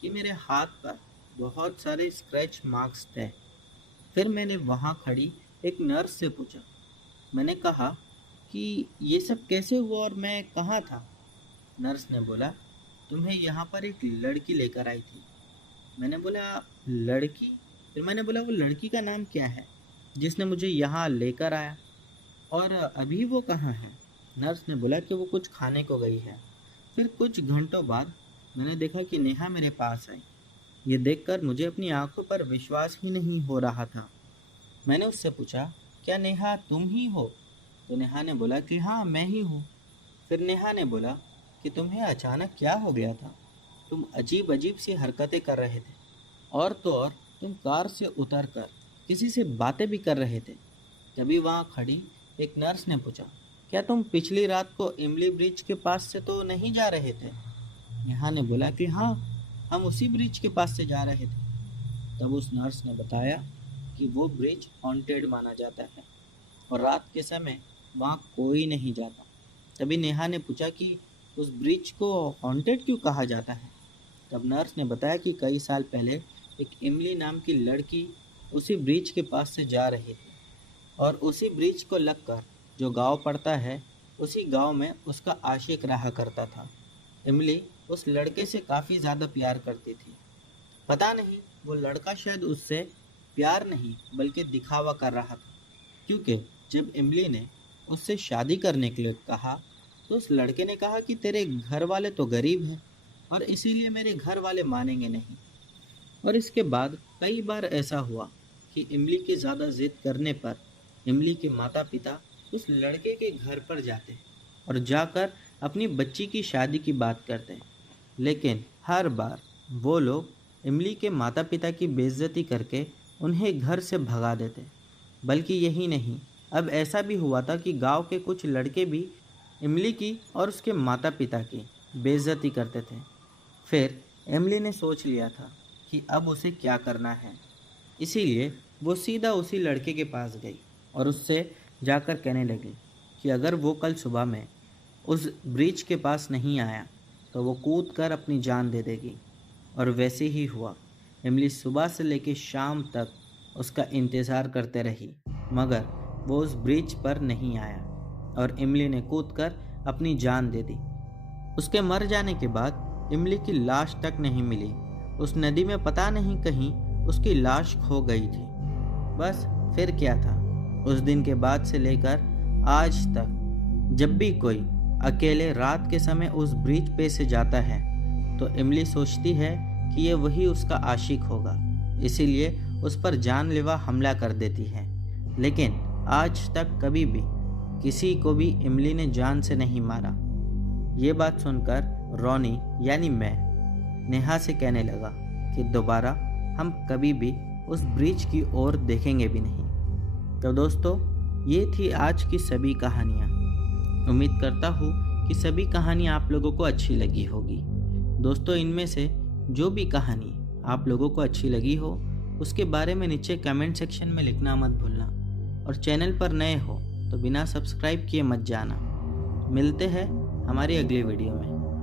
कि मेरे हाथ पर बहुत सारे स्क्रैच मार्क्स थे। फिर मैंने वहाँ खड़ी एक नर्स से पूछा। मैंने कहा कि ये सब कैसे हुआ और मैं कहाँ था? नर्स ने बोला, तुम्हें यहाँ पर एक लड़की लेकर आई थी। मैंने बोला, लड़की? फिर मैंने बोला, वो लड़की का नाम क्या है? जिसने मुझे यहाँ लेकर आया। और अभी वो कहाँ है? नर्स ने बोला कि वो कुछ खाने को गई है। फिर कुछ घंटों बाद मैंने देखा कि नेहा मेरे पास आई। ये देखकर मुझे अपनी आंखों पर विश्वास ही नहीं हो रहा था। मैंने उससे पूछा, क्या नेहा तुम ही हो? तो नेहा ने बोला कि हाँ, मैं ही हूँ। फिर नेहा ने बोला कि तुम्हें अचानक क्या हो गया था? तुम अजीब अजीब सी हरकतें कर रहे थे, और तो और तुम कार से उतर कर किसी से बातें भी कर रहे थे। तभी वहाँ खड़ी एक नर्स ने पूछा, क्या तुम पिछली रात को इमली ब्रिज के पास से तो नहीं जा रहे थे? नेहा ने बोला कि हाँ, हम उसी ब्रिज के पास से जा रहे थे। तब उस नर्स ने बताया कि वो ब्रिज हॉन्टेड माना जाता है और रात के समय वहाँ कोई नहीं जाता। तभी नेहा ने पूछा कि उस ब्रिज को हॉन्टेड क्यों कहा जाता है? तब नर्स ने बताया कि कई साल पहले एक इमली नाम की लड़की उसी ब्रिज के पास से जा रही थी, और उसी ब्रिज को लगकर जो गांव पड़ता है, उसी गांव में उसका आशिक रहा करता था। इमली उस लड़के से काफ़ी ज़्यादा प्यार करती थी। पता नहीं, वो लड़का शायद उससे प्यार नहीं बल्कि दिखावा कर रहा था, क्योंकि जब इमली ने उससे शादी करने के लिए कहा तो उस लड़के ने कहा कि तेरे घर वाले तो गरीब हैं और इसीलिए मेरे घर वाले मानेंगे नहीं। और इसके बाद कई बार ऐसा हुआ कि इमली के ज़्यादा जिद करने पर इमली के माता पिता उस लड़के के घर पर जाते और जाकर अपनी बच्ची की शादी की बात करते। लेकिन हर बार वो लोग इमली के माता पिता की बेइज्जती करके उन्हें घर से भगा देते। बल्कि यही नहीं, अब ऐसा भी हुआ था कि गांव के कुछ लड़के भी इमली की और उसके माता पिता की बेइज्जती करते थे। फिर इमली ने सोच लिया था कि अब उसे क्या करना है। इसीलिए वो सीधा उसी लड़के के पास गई और उससे जाकर कहने लगी कि अगर वो कल सुबह में उस ब्रिज के पास नहीं आया तो वो कूद कर अपनी जान दे देगी। और वैसे ही हुआ। इमली सुबह से लेकर शाम तक उसका इंतज़ार करते रही, मगर वो उस ब्रिज पर नहीं आया और इमली ने कूदकर अपनी जान दे दी। उसके मर जाने के बाद इमली की लाश तक नहीं मिली। उस नदी में पता नहीं कहीं उसकी लाश खो गई थी। बस फिर क्या था, उस दिन के बाद से लेकर आज तक जब भी कोई अकेले रात के समय उस ब्रिज पे से जाता है तो इमली सोचती है कि ये वही उसका आशिक होगा, इसीलिए उस पर जानलेवा हमला कर देती है। लेकिन आज तक कभी भी किसी को भी इमली ने जान से नहीं मारा। ये बात सुनकर रोनी यानी मैं नेहा से कहने लगा कि दोबारा हम कभी भी उस ब्रिज की ओर देखेंगे भी नहीं। तो दोस्तों, ये थी आज की सभी कहानियाँ। उम्मीद करता हूँ कि सभी कहानियाँ आप लोगों को अच्छी लगी होगी। दोस्तों, इनमें से जो भी कहानी आप लोगों को अच्छी लगी हो उसके बारे में नीचे कमेंट सेक्शन में लिखना मत भूलना। और चैनल पर नए हो तो बिना सब्सक्राइब किए मत जाना। मिलते हैं हमारी अगली वीडियो में।